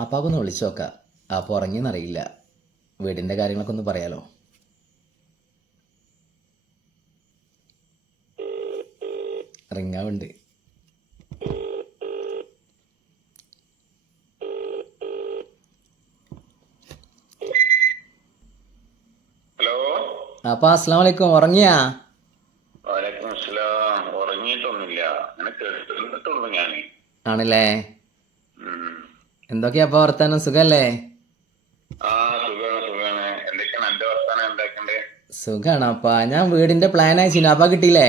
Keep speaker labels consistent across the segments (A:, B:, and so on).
A: ആപ്പാക്കൊന്ന് വിളിച്ചു നോക്കാം. ആപ്പ് ഉറങ്ങിയെന്നറിയില്ല. വീടിന്റെ കാര്യങ്ങളൊക്കെ ഒന്ന് പറയാലോ? റിങ്ങാവുണ്ട്.
B: ഹലോ?
A: അപ്പൊ അസ്സാം വലൈക്കും ഉറങ്ങിയാ ആണല്ലേ? എന്തൊക്കെയാ അപ്പാ വർത്താനം? സുഖല്ലേ?
B: സുഖാണ്
A: അപ്പാ ഞാൻ വീടിന്റെ പ്ലാൻ അയച്ചിന് അപ്പ കിട്ടിയില്ലേ.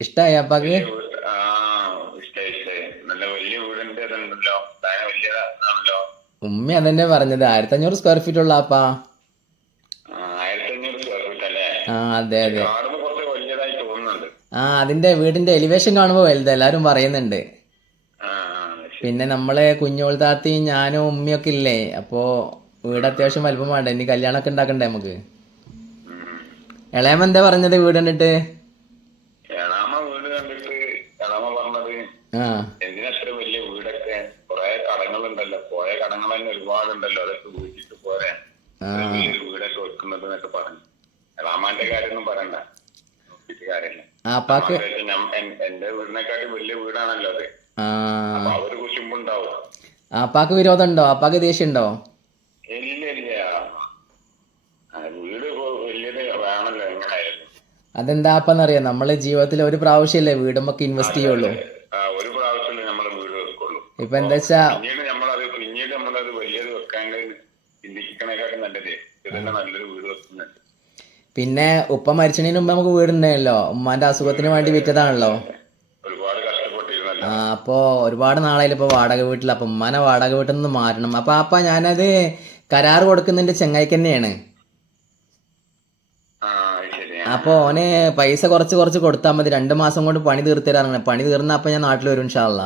A: ഇഷ്ടായി അപ്പാക്ക്? ഉമ്മ അതന്നെ പറഞ്ഞത്. ആയിരത്തഞ്ഞൂറ് സ്ക്വയർ ഫീറ്റ് ഉള്ള അപ്പാ.
B: ആയിരത്തി അഞ്ഞൂറ് സ്ക്വയർ ഫീറ്റ് അല്ലേ?
A: ആ അതെ അതെ. ആ അതിന്റെ വീടിന്റെ എലിവേഷൻ കാണുമ്പോ വലുത്. എല്ലാരും പറയുന്നുണ്ട്. പിന്നെ നമ്മളെ കുഞ്ഞോൾ താത്തയും ഞാനും ഉമ്മയൊക്കെ ഇല്ലേ? അപ്പോ വീട് അത്യാവശ്യം വലുപ്പം വേണ്ട ഇനി കല്യാണമൊക്കെ ഉണ്ടാക്കണ്ടേ നമുക്ക്. ഇളയമ്മ എന്താ പറഞ്ഞത് വീട് കണ്ടിട്ട്? ആ.
B: എന്തിനാ വലിയ വീടൊക്കെ? കുറെ കടങ്ങളുണ്ടല്ലോ. പോയ കടങ്ങൾ തന്നെ ഒരുപാടുണ്ടല്ലോ. അതൊക്കെ വീട്ടിട്ട് പോരെ. വീടൊക്കെ വെക്കുന്നത് പറഞ്ഞു. കാര്യമൊന്നും പറയണ്ട. കാര്യമില്ല
A: ആ അപ്പാക്ക്
B: മാത്രമല്ല, ഞം- എൻ- എന്റെ വീടിനെക്കാട്ടി വലിയ വീടാണല്ലോ അത്
A: ആ
B: അപ്പൊ അവർ കുശുമ്പുണ്ടാവും
A: ആ അപ്പാക്ക് വിരോധം ഉണ്ടോ അപ്പാക്ക് ദേഷ്യം ഉണ്ടോ അതെന്താ അപ്പെന്നറിയാം? നമ്മളെ ജീവിതത്തിൽ ഒരു പ്രാവശ്യമല്ലേ വീടുമ്പൊക്കെ ഇൻവെസ്റ്റ് ചെയ്യുള്ളൂ. ഇപ്പൊ എന്താ വെച്ചാ
B: പിന്നീട് നമ്മളത് പിന്നീട് നമ്മളത് വലിയത് വെക്കാൻ ചിന്തിക്കണേക്കാട്ടും നല്ലത്. ഇതന്നെ നല്ലൊരു വീട് വെക്കുന്നത്
A: പിന്നെ ഉപ്പ മരിച്ചതിന് മുമ്പ് നമുക്ക് വീടുണ്ടായല്ലോ ഉമ്മാന്റെ അസുഖത്തിന് വേണ്ടി വിറ്റതാണല്ലോ. അപ്പോ ഒരുപാട് നാളായില്ല ഇപ്പൊ വാടക വീട്ടിൽ അപ്പൊ ഉമ്മാനെ വാടക വീട്ടിൽ നിന്ന് മാറണം അപ്പൊ അപ്പ ഞാനത് കരാർ കൊടുക്കുന്നതിന്റെ ചെങ്ങായിക്ക് തന്നെയാണ്. അപ്പൊ ഓന് പൈസ കുറച്ച് കുറച്ച് കൊടുത്താൽ മതി. രണ്ട് മാസം കൊണ്ട് പണി തീർത്തരാറാണ് പണി തീർന്ന അപ്പൊ ഞാൻ നാട്ടിൽ വരും ഇൻഷാല്ല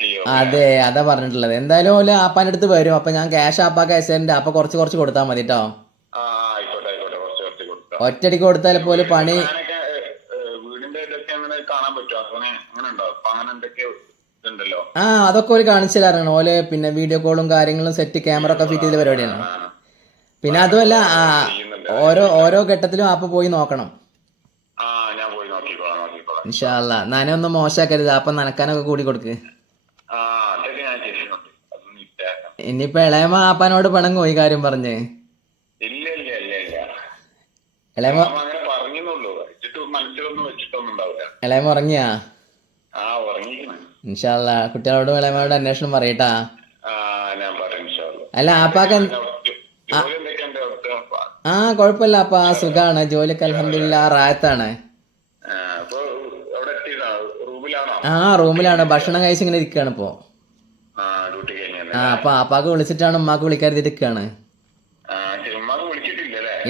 B: ചെയ്യോ?
A: അതെ അതാ പറഞ്ഞിട്ടുള്ളത്. എന്തായാലും ഓൽ ആപ്പാന്റെ അടുത്ത് വരും. അപ്പൊ ഞാൻ ക്യാഷ് ആപ്പാക്ക് അയച്ചതിന്റെ അപ്പൊ കുറച്ച് കുറച്ച് കൊടുത്താൽ മതി കേട്ടോ
B: ഒറ്റടിക്ക് കൊടുത്താൽ
A: പോലെ പണി
B: ഞാനൊക്കെ വീടിന്റെ ഇതൊക്കെ അങ്ങനെ കാണാൻ പറ്റുമോ അങ്ങനെ അങ്ങനെ ഉണ്ടോ അപ്പൊ അങ്ങനെ എന്തൊക്കെ ഇതുണ്ടല്ലോ
A: ആ അതൊക്കെ ഒരു കാണിച്ചു തരാറാണ് ഓൽ പിന്നെ വീഡിയോ കോളും കാര്യങ്ങളും സെറ്റ് ക്യാമറ ഒക്കെ ഫിറ്റ് ചെയ്ത പരിപാടിയാണ്. പിന്നെ അതുമല്ല ഓരോ ഓരോ ഘട്ടത്തിലും ആപ്പ് പോയി നോക്കണം. ഇൻഷാല്ല നനൊന്നും മോശാക്കരുത്. അപ്പൊ നനക്കാനൊക്കെ കൂടി കൊടുക്ക്. ഇനിയിപ്പോ ഇളയമ്മ ആപ്പാനോട് പണം പോയി കാര്യം പറഞ്ഞ്?
B: ഇല്ല ഇല്ല ഇല്ല ഇല്ല
A: ഇളയമ്മ
B: അമ്മ അങ്ങനെ പറഞ്ഞെന്നുള്ളൂ വെച്ചിട്ട് മനസ്സിലൊന്നും
A: ഇളയമ്മ ഉറങ്ങിയാ? ഇൻഷാല്ല കുട്ടികളോടും ഇളയമാരോടും അന്വേഷണം പറയട്ടാ. അല്ല ആപ്പാക്ക് ആ കൊഴപ്പില്ല അപ്പാ? സുഖാണ്. ജോലിക്ക് അലഹമില്ല റായത്താണ്
B: ആ, റൂമിലാണോ?
A: ഭക്ഷണം കഴിച്ച് ഇങ്ങനെ ഇരിക്കുകയാണ് ഇപ്പോ.
B: ആ
A: അപ്പൊ ആപ്പാക്ക് വിളിച്ചിട്ടാണ് ഉമ്മാക്ക് വിളിക്കാതിരിക്കാണ്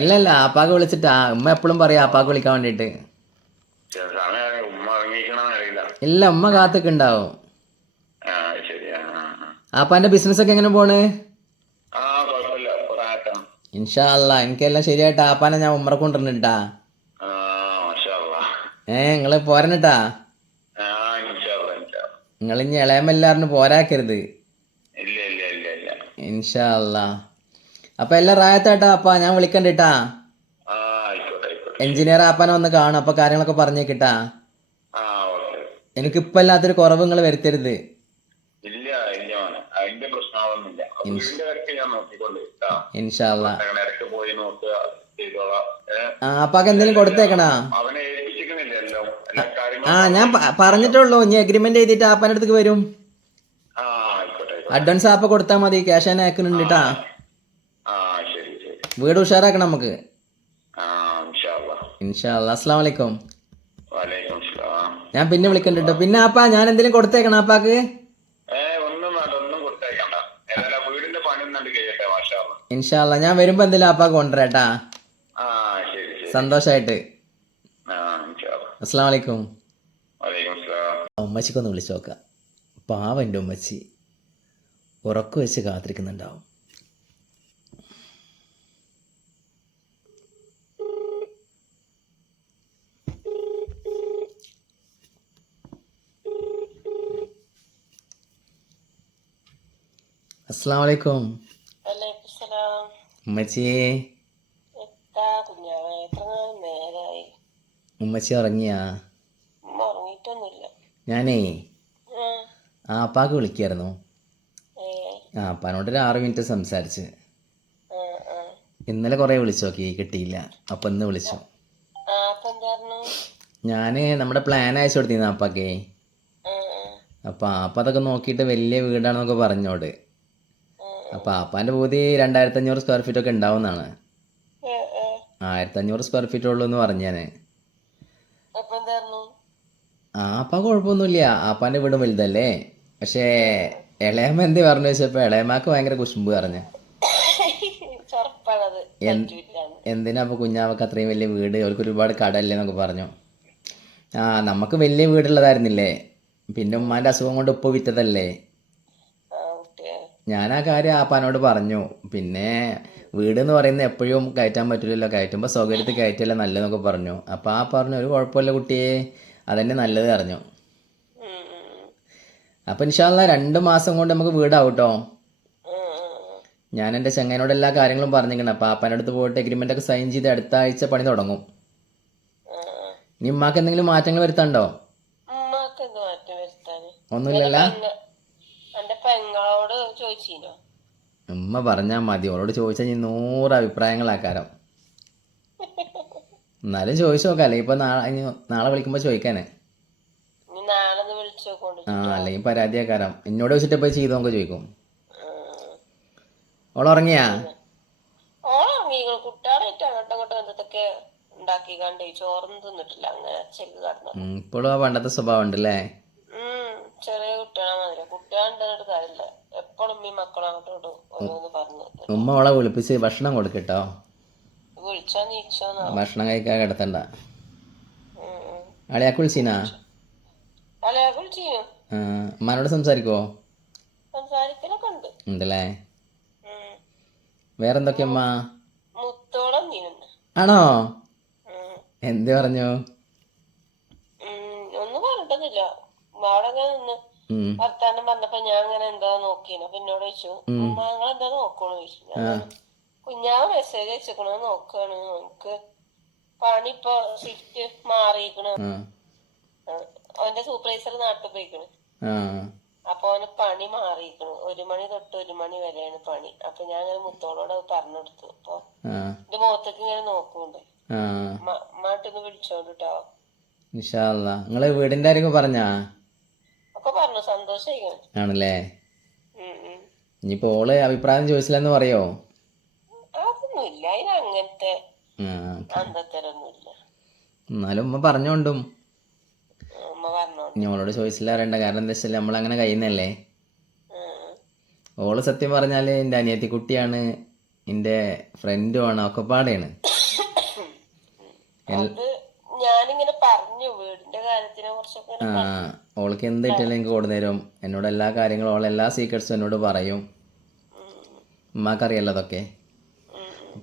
A: ഇല്ലല്ല ആപ്പാക്ക് വിളിച്ചിട്ടാ. ഉമ്മ എപ്പോഴും പറയാ ആപ്പാക്ക് വിളിക്കാൻ വേണ്ടിയിട്ട്. ഇല്ല അമ്മ കാത്തൊക്കെ ഉണ്ടാവും. ആപ്പാന്റെ ബിസിനസ് ഒക്കെ എങ്ങനെ പോണ്?
B: ആ കുഴപ്പമില്ല ഒരാട്ടം
A: ഇൻഷാ അല്ല എനിക്കെല്ലാം ശരിയായിട്ട്. ആപ്പാനെ ഞാൻ ഉമ്മറെ
B: കൊണ്ടുവരണിട്ടാ.
A: ഏ
B: നിങ്ങൾ പോരണിട്ടാ.
A: നിങ്ങൾ ഇനി ഇളയമെല്ലാറിന് പോരാക്കരുത്.
B: ഇല്ല ഇല്ല ഇല്ല ഇല്ല.
A: ഇൻഷാ അല്ല അപ്പൊ എല്ലാം റായത്താട്ടാ അപ്പാ ഞാൻ വിളിക്കണ്ടിട്ടാ? എഞ്ചിനീയർ ആപ്പാനെ വന്ന് കാണും. അപ്പൊ കാര്യങ്ങളൊക്കെ പറഞ്ഞേക്കിട്ടാ. എനിക്കിപ്പോ അല്ലാത്തൊരു കുറവ് നിങ്ങൾ വരുത്തരുത്.
B: ഇല്ല ഇല്ല മോനെ. അതിന്റെ വീടിന്റെ ഇടയ്ക്ക് ഞാൻ നോക്കിക്കൊണ്ട് ഇടയ്ക്ക് പോയി നോക്കുക ചെയ്തോളാം. ഏ?
A: ആ അപ്പാക്ക് എന്തെങ്കിലും കൊടുത്തേക്കണാ?
B: അവനെ ഏൽപ്പിച്ചിരിക്കുന്നില്ലല്ലോ. എല്ലാ
A: ആ ഞാൻ പ- പറഞ്ഞിട്ടുള്ളൂ ഇനി അഗ്രിമെന്റ് എഴുതിയിട്ട് ആപ്പാന്റെ അടുത്തേക്ക് വരും.
B: ആ ആയിക്കോട്ടെ ആയിക്കോട്ടെ.
A: അഡ്വാൻസ് ആപ്പ് കൊടുത്താൽ മതി ക്യാഷ് ഞാൻ ആക്കുന്നുണ്ട് കേട്ടാ
B: ആ ശരി ശരി.
A: വീട് ഉഷാറാക്കണം നമുക്ക്.
B: ആ ഇൻഷാ അല്ലാ.
A: ഇൻഷാ അല്ലാ അസ്സാം വലൈക്കും ഞാൻ പിന്നെ വിളിക്കണ്ട കേട്ടോ പിന്നെ അപ്പാ ഞാൻ എന്തെങ്കിലും കൊടുത്തേക്കണം അപ്പാക്ക്? ഇൻഷാല്ല ഞാൻ വരുമ്പോ എന്തെങ്കിലും അപ്പാക്ക് കൊണ്ടുവരാട്ടാ. സന്തോഷായിട്ട്. അസ്സാം വലൈക്കും ഉമ്മച്ചിക്കൊന്ന് വിളിച്ചു നോക്കാം. പാവം എന്റെ ഉമ്മച്ചി. ഉറക്കു വെച്ച് കാത്തിരിക്കുന്നുണ്ടാവും. അസ്സാം വലൈക്കും ഉമ്മച്ചിയെ ഉമ്മച്ചി. ഉറങ്ങിയാ? ഞാനേ
C: ആ.
A: അപ്പാക്ക് വിളിക്കായിരുന്നു. ആ അപ്പാനോട് ഒരു ആറ് മിനിറ്റ് സംസാരിച്ച്. ഇന്നലെ കുറേ വിളിച്ചു നോക്കി കിട്ടിയില്ല. അപ്പം ഇന്ന് വിളിച്ചു.
C: ഞാൻ
A: ഞാൻ നമ്മുടെ പ്ലാൻ അയച്ചു കൊടുത്തിരുന്നു അപ്പാക്കേ. അപ്പൊ അപ്പം അതൊക്കെ നോക്കിയിട്ട് വലിയ വീടാണെന്നൊക്കെ പറഞ്ഞോട്. അപ്പം അപ്പാന്റെ പൂതി രണ്ടായിരത്തി അഞ്ഞൂറ് സ്ക്വയർ ഫീറ്റ് ഒക്കെ ഉണ്ടാവുന്നതാണ്.
C: ഏ ഏ.
A: ആയിരത്തി അഞ്ഞൂറ് സ്ക്വയർ ഫീറ്റ് ഉള്ളൂ എന്ന് പറഞ്ഞാന്
C: ആപ്പ എന്തായിരുന്നു?
A: ആ അപ്പം കുഴപ്പമൊന്നുമില്ല. ആപ്പാന്റെ വീടും വലുതല്ലേ. പക്ഷേ ഇളയമ്മ എന്ത് പറഞ്ഞു വെച്ചപ്പോ ഇളയമ്മക്ക് ഭയങ്കര കുശുമ്പ് പറഞ്ഞു. എന്തിനാ അപ്പൊ കുഞ്ഞാവക്ക് അത്രയും വലിയ വീട്? അവർക്ക് ഒരുപാട് കടല്ലേ എന്നൊക്കെ പറഞ്ഞു. ആ നമുക്ക് വലിയ വീടുള്ളതായിരുന്നില്ലേ. പിന്നെ ഉമ്മാന്റെ അസുഖം കൊണ്ട് ഉപ്പ് വിറ്റതല്ലേ. ഞാൻ ആ കാര്യം ആപ്പാനോട് പറഞ്ഞു. പിന്നെ വീട് എന്ന് പറയുന്നത് എപ്പോഴും കയറ്റാൻ പറ്റില്ലല്ലോ കയറ്റുമ്പോൾ സൗകര്യത്തിൽ കയറ്റല്ലേ നല്ലതെന്നൊക്കെ പറഞ്ഞു. അപ്പോൾ ആ പറഞ്ഞു ഒരു കുഴപ്പമില്ല കുട്ടിയെ. അതന്നെ നല്ലത് പറഞ്ഞു. അപ്പം ഇൻഷാല്ല രണ്ട് മാസം കൊണ്ട് നമുക്ക് വീടാവും കേട്ടോ. ഞാൻ എന്റെ ചെങ്ങനോട് എല്ലാ കാര്യങ്ങളും പറഞ്ഞിരിക്കണം. അപ്പം ആപ്പാന്റെ അടുത്ത് പോയിട്ട് എഗ്രിമെന്റ് ഒക്കെ സൈൻ ചെയ്ത് അടുത്ത ആഴ്ച പണി തുടങ്ങും. ഇനി ഉമ്മാക്ക് എന്തെങ്കിലും മാറ്റങ്ങൾ വരുത്തണ്ടോ ഒന്നുമില്ലല്ലോ?
C: എന്റെ പെങ്ങളോട് ചോദിച്ചീനോ?
A: ഉമ്മ പറഞ്ഞാ മതി. ഓളോട് ചോദിച്ചാൽ ഞാൻ നൂറ് അഭിപ്രായങ്ങളാക്കാരം എന്നാലും ചോദിച്ചു നോക്കാം. അല്ലെങ്കിൽ ഇപ്പൊ നാളെ നാളെ വിളിക്കുമ്പോ ചോദിക്കാനേ. ആ അല്ലെങ്കിൽ പരാതിയാക്കാരം എന്നോട് വെച്ചിട്ട് ഇപ്പൊ ചെയ്തു നോക്കുക ചോദിക്കും. ഉറങ്ങിയാ?
C: കടന്നു
A: ഇപ്പോഴും ആ പണ്ടത്തെ സ്വഭാവം ഉണ്ട് അല്ലേ
C: ഉം ചെറിയ കുട്ടികളെ മാതിരി കുട്ടികളുടെ കാര്യമില്ല. എപ്പോഴും ഈ മക്കളെ അങ്ങോട്ടും ഇങ്ങോട്ടും ഓരോന്ന് പറഞ്ഞു
A: ഉമ്മ അവളെ വിളിപ്പിച്ച് ഭക്ഷണം കൊടുക്കട്ടോ?
C: വിളിച്ചാ നീച്ചോന്നോ.
A: ഭക്ഷണം കഴിക്കാൻ കിടത്തണ്ട. അളിയാ
C: കുളിച്ചീനാ അളിയാ
A: കുളിച്ചീനു ഉമ്മാനോട് സംസാരിക്കോ
C: സംസാരിക്കലൊക്കെ ഉണ്ട്.
A: ഉണ്ടല്ലേ? വേറെന്തൊക്കെയമ്മ
C: മുത്തോളം
A: ആണോ. എന്ത് പറഞ്ഞു
C: ഉം. ഒന്നും പറഞ്ഞിട്ടൊന്നുമില്ല അവിടെ അങ്ങനെ നിന്ന്
A: ഉം,
C: വർത്താനം പറഞ്ഞപ്പോ ഞാൻ അങ്ങനെ എന്താ നോക്കിന്. അപ്പൊ എന്നോട് ചോദിച്ചു ഉമ്മ നിങ്ങൾ എന്താ നോക്കണു? ചോദിച്ചു. കുഞ്ഞാവ് മെസ്സേജ് അയച്ചേക്കണു. നോക്കാണ്. നമുക്ക് പണി ഇപ്പൊ ഷിഫ്റ്റ്
A: മാറിയിരിക്കണു
C: അവന്റെ സൂപ്പർവൈസർ നാട്ടിൽ പോയിക്കണ്. അപ്പൊ അവന് പണി മാറിയിരിക്കണു. ഒരു മണി തൊട്ട് ഒരു മണി വരെയാണ് പണി. അപ്പൊ ഞാൻ അങ്ങനെ മുത്തോളോട് അത് പറഞ്ഞു കൊടുത്തു. അപ്പൊ എന്റെ മുഖത്തേക്ക് ഇങ്ങനെ നോക്കുന്നുണ്ട്. മാട്ടൊന്ന് വിളിച്ചോണ്ട് കേട്ടോ
A: അള്ളാ. നിങ്ങൾ വീടിന്റെ കാര്യമൊക്കെ പറഞ്ഞാ?
C: ഒക്കെ പറഞ്ഞു സന്തോഷിക്കണം
A: ആണല്ലേ? ഇനിയിപ്പോ ഓൾ അഭിപ്രായം ചോദിച്ചില്ലെന്ന് പറയോ?
C: അതൊന്നുമില്ല അതിന് അങ്ങനത്തെ അന്തത്തരൊന്നുമില്ല.
A: എന്നാലും ഉമ്മ പറഞ്ഞോണ്ടും. ഇനി ഓളോട് ചോദിച്ചില്ല അറിയണ്ട കാരണം എന്താ വെച്ചാൽ നമ്മളങ്ങനെ കഴിയുന്നല്ലേ
C: ഉം.
A: ഓൾ സത്യം പറഞ്ഞാൽ എന്റെ അനിയത്തി കുട്ടിയാണ് എന്റെ ഫ്രണ്ടുമാണ് ഒക്കെ പാടെയാണ്
C: അത് ഞാനിങ്ങനെ പറഞ്ഞു വീടിന്റെ കാര്യത്തിനെ കുറിച്ചൊക്കെ
A: ആ
C: ഇങ്ങനെ
A: ഓൾക്ക് എന്ത് കിട്ടിയാലും എനിക്ക് കൊടുന്നേരും എന്നോട് എല്ലാ കാര്യങ്ങളും ഓൾ എല്ലാ സീക്രട്സും എന്നോട് പറയും. ഉമ്മാക്കറിയല്ലോ അതൊക്കെ?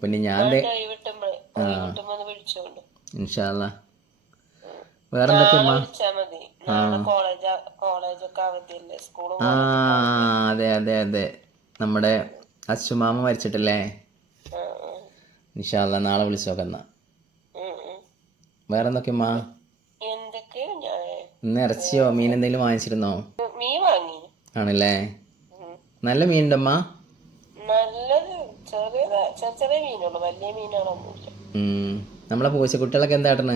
A: പിന്നെ ഞാൻ ഇൻഷാല്ല.
C: സ്കൂളും
A: ആ അതെ അതെ അതെ. നമ്മുടെ അച്ഛമാമ മരിച്ചിട്ടില്ലേ? ഇൻഷാല്ല നാളെ വിളിച്ചു നോക്കാം എന്നാ വേറെന്തൊക്കെ
C: ഞാൻ
A: ഇന്ന് ഇറച്ചിയോ മീൻ എന്തെങ്കിലും വാങ്ങിച്ചിരുന്നോ?
C: മീൻ വാങ്ങി.
A: ആണല്ലേ? നല്ല മീനുണ്ടമ്മ?
C: നല്ലത് ചെറിയ ചെറിയ ചെറിയ മീനുള്ളു വലിയ മീനുകളൊന്നുമില്ല.
A: നമ്മളെ പൂച്ചക്കുട്ടികളൊക്കെ എന്താട്ടണ്.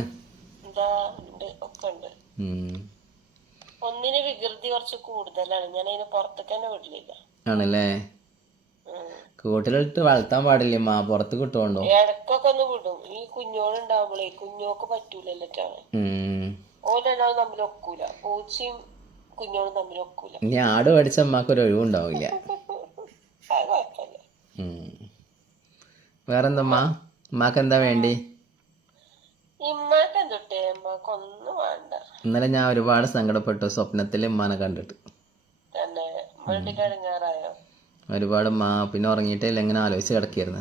C: ഒന്നിന് വികൃതി കുറച്ച് കൂടുതലാണ് ഞാൻ അതിന് പുറത്തേക്ക് തന്നെ വിടലില്ല
A: ആണല്ലേ. കൂട്ടിലിട്ട് വളർത്താൻ പാടില്ല മാ പുറത്ത് കിട്ടുകൊണ്ടോ
C: ഇടക്കൊക്കെ ഒന്ന് വിടും. ഈ കുഞ്ഞോളുണ്ടാവുമ്പോഴേ കുഞ്ഞോക്ക് പറ്റൂലല്ലോ ഓലെല്ലാം തമ്മിൽ ഒക്കൂല. പൂച്ചയും കുഞ്ഞോടും തമ്മിൽ ഒക്കൂല.
A: ഇനി ആട് പഠിച്ച അമ്മയ്ക്ക് ഒരു ഒഴിവുണ്ടാവില്ല വേറെന്തമ്മാ? അമ്മയ്ക്ക് എന്താ വേണ്ടി? ഇന്നലെ ഞാൻ ഒരുപാട് സങ്കടപ്പെട്ടു. സ്വപ്നത്തിൽ ഉമ്മാനെ കണ്ടിട്ട്. ഒരുപാട് മാ പിന്നെ ഉറങ്ങിയിട്ടില്ല എങ്ങനെ ഇങ്ങനെ ആലോചിച്ച് കിടക്കായിരുന്നു.